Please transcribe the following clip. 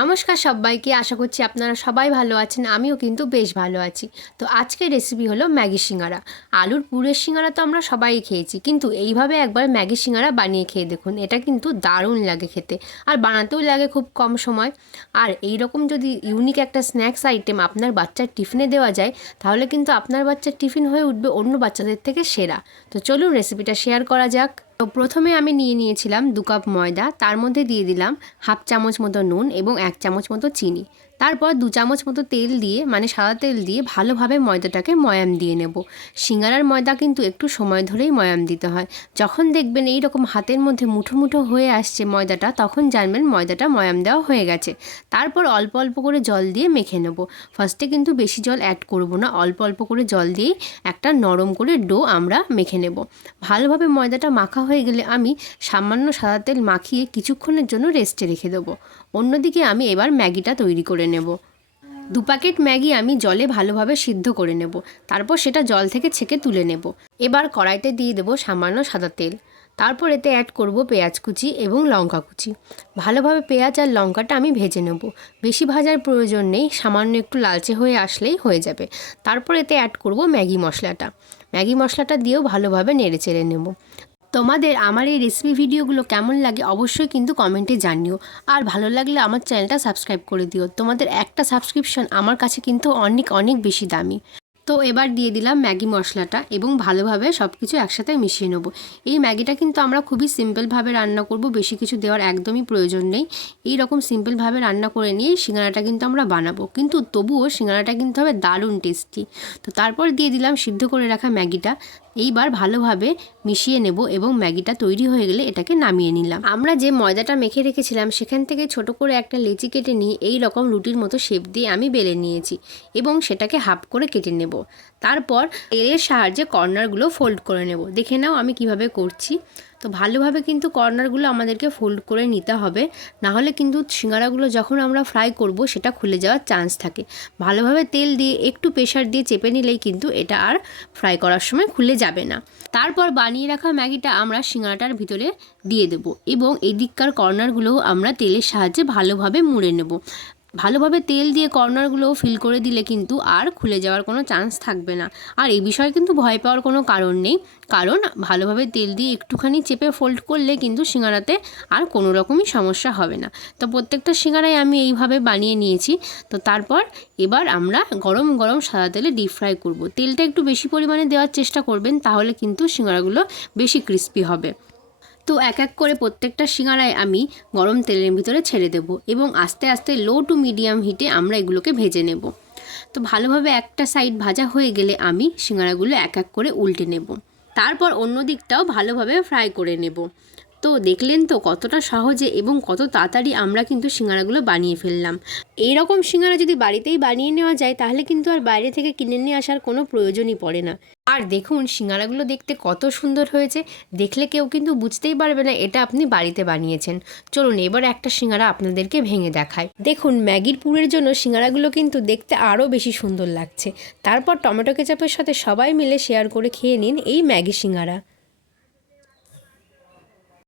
নমস্কার সবাইকে, আশা করছি আপনারা সবাই ভালো আছেন। আমিও কিন্তু বেশ ভালো আছি। তো আজকের রেসিপি হলো ম্যাগি সিঙ্গারা। আলুর পুরের সিঙ্গারা তো আমরা সবাই খেয়েছি, কিন্তু এইভাবে একবার ম্যাগি সিঙ্গারা বানিয়ে খেয়ে দেখুন। এটা কিন্তু দারুণ লাগে খেতে, আর বানাতেও লাগে খুব কম সময়। আর এই রকম যদি ইউনিক একটা স্ন্যাক্স আইটেম আপনার বাচ্চার টিফিনে দেওয়া যায়, তাহলে কিন্তু আপনার বাচ্চার টিফিন হয়ে উঠবে অন্য বাচ্চাদের থেকে সেরা। তো চলুন রেসিপিটা শেয়ার করা যাক। তো প্রথমে আমি নিয়েছিলাম 2 কাপ ময়দা, তার মধ্যে দিয়ে দিলাম হাফ চামচ মতো নুন এবং 1 চামচ মতো চিনি। তারপর 2 চামচ মতো তেল দিয়ে, মানে সাদা তেল দিয়ে ভালোভাবে ময়দাটাকে ময়াম দিয়ে নেব। সিঙ্গারার ময়দা কিন্তু একটু সময় ধরেই ময়াম দিতে হয়। যখন দেখবেন এই রকম হাতের মধ্যে মুঠো মুঠো হয়ে আসছে ময়দাটা, তখন জানবেন ময়দাটা ময়াম দেওয়া হয়ে গেছে। তারপর অল্প অল্প করে জল দিয়ে মেখে নেব। ফার্স্টে কিন্তু বেশি জল অ্যাড করব না, অল্প অল্প করে জল দিয়েই একটা নরম করে ডো আমরা মেখে নেব। ভালোভাবে ময়দাটা মাখা হয়ে গেলে আমি সামান্য সাদা তেল মাখিয়ে কিছুক্ষণের জন্য রেস্টে রেখে দেবো। অন্যদিকে আমি এবার ম্যাগিটা তৈরি করে নেব। 2 প্যাকেট ম্যাগি আমি জলে ভালোভাবে সিদ্ধ করে নেব। তারপর সেটা জল থেকে ছেঁকে তুলে নেব। এবার কড়াইতে দিয়ে দেবো সামান্য সাদা তেল। তারপর এতে অ্যাড করব পেঁয়াজ কুচি এবং লঙ্কা কুচি। ভালোভাবে পেঁয়াজ আর লঙ্কাটা আমি ভেজে নেব। বেশি ভাজার প্রয়োজন নেই, সামান্য একটু লালচে হয়ে আসলেই হয়ে যাবে। তারপর এতে অ্যাড করব ম্যাগি মশলাটা। ম্যাগি মশলাটা দিয়েও ভালোভাবে নেড়ে চেড়ে নেব। তোমাদের আমার এই রেসিপি ভিডিওগুলো কেমন লাগে অবশ্যই কিন্তু কমেন্টে জানিও। আর ভালো লাগলে আমার চ্যানেলটা সাবস্ক্রাইব করে দিও। তোমাদের একটা সাবস্ক্রিপশন আমার কাছে কিন্তু অনেক অনেক বেশি দামি। তো এবার দিয়ে দিলাম ম্যাগি মশলাটা এবং ভালোভাবে সব কিছু একসাথে মিশিয়ে নেব। এই ম্যাগিটা কিন্তু আমরা খুবই সিম্পলভাবে রান্না করব, বেশি কিছু দেওয়ার একদমই প্রয়োজন নেই। এই রকম সিম্পলভাবে রান্না করে নিয়ে সিঙ্গারাটা কিন্তু আমরা বানাবো, কিন্তু তবুও সিঙ্গারাটা কিন্তু হবে দারুণ টেস্টি। তো তারপর দিয়ে দিলাম সিদ্ধ করে রাখা ম্যাগিটা। এইবার ভালোভাবে মিশিয়ে নেব এবং ম্যাগিটা তৈরি হয়ে গেলে এটাকে নামিয়ে নিলাম। আমরা যে ময়দাটা মেখে রেখেছিলাম সেখান থেকে ছোট করে একটা লেচি কেটে নিয়ে এই রকম রুটির মতো শেপ দিয়ে আমি বেলে নিয়েছি এবং সেটাকে হাফ করে কেটে নেব। তারপর তেলের সাহায্যে কর্নারগুলো ফোল্ড করে নেব। দেখে নাও আমি কিভাবে করছি। তো ভালোভাবে কিন্তু কর্নারগুলো আমাদেরকে ফোল্ড করে নিতে হবে, না হলে কিন্তু সিঙ্গারাগুলো যখন আমরা ফ্রাই করব সেটা খুলে যাওয়ার চান্স থাকে। ভালোভাবে তেল দিয়ে একটু প্রেশার দিয়ে চেপে নিলেই কিন্তু এটা আর ফ্রাই করার সময় খুলে যাবে না। তারপর বানিয়ে রাখা ম্যাগিটা আমরা সিঙ্গারাটার ভিতরে দিয়ে দেব এবং এদিককার কর্নারগুলোও আমরা তেলের সাহায্যে ভালোভাবে মুড়ে নেব। ভালোভাবে তেল দিয়ে কর্নারগুলোও ফিল করে দিলে কিন্তু আর খুলে যাওয়ার কোনো চান্স থাকবে না। আর এই বিষয়ে কিন্তু ভয় পাওয়ার কোনো কারণ নেই, কারণ ভালোভাবে তেল দিয়ে একটুখানি চেপে ফোল্ড করলে কিন্তু সিঙ্গারাতে আর কোনো রকমই সমস্যা হবে না। তো প্রত্যেকটা সিঙ্গারাই আমি এইভাবে বানিয়ে নিয়েছি। তো তারপর এবার আমরা গরম গরম সাদা তেলে ডিপ ফ্রাই করব। তেলটা একটু বেশি পরিমাণে দেওয়ার চেষ্টা করবেন, তাহলে কিন্তু সিঙ্গারাগুলো বেশি ক্রিস্পি হবে। তো এক এক করে প্রত্যেকটা সিঙ্গারায় আমি গরম তেলের ভিতরে ছেড়ে দেব এবং আস্তে আস্তে লো টু মিডিয়াম হিটে আমরা এগুলোকে ভেজে নেব। তো ভালোভাবে একটা সাইড ভাজা হয়ে গেলে আমি সিঙ্গারাগুলো এক এক করে উল্টে নেব। তারপর অন্য দিকটাও ভালোভাবে ফ্রাই করে নেব। তো দেখলেন তো কতটা সহজে এবং কত তাড়াতাড়ি আমরা কিন্তু সিঙ্গারাগুলো বানিয়ে ফেললাম। এই রকম সিঙ্গারা যদি বাড়িতেই বানিয়ে নেওয়া যায়, তাহলে কিন্তু আর বাইরে থেকে কিনে নিয়ে আসার কোনো প্রয়োজনই পড়ে না। আর দেখুন সিঙ্গারাগুলো দেখতে কত সুন্দর হয়েছে, দেখলে কেউ কিন্তু বুঝতেই পারবে না এটা আপনি বাড়িতে বানিয়েছেন। চলুন এবার একটা সিঙ্গারা আপনাদেরকে ভেঙে দেখাই। দেখুন ম্যাগির পুরের জন্য সিঙ্গারাগুলো কিন্তু দেখতে আরও বেশি সুন্দর লাগছে। তারপর টমেটো কেচাপের সাথে সবাই মিলে শেয়ার করে খেয়ে নিন এই ম্যাগি সিঙ্গারা।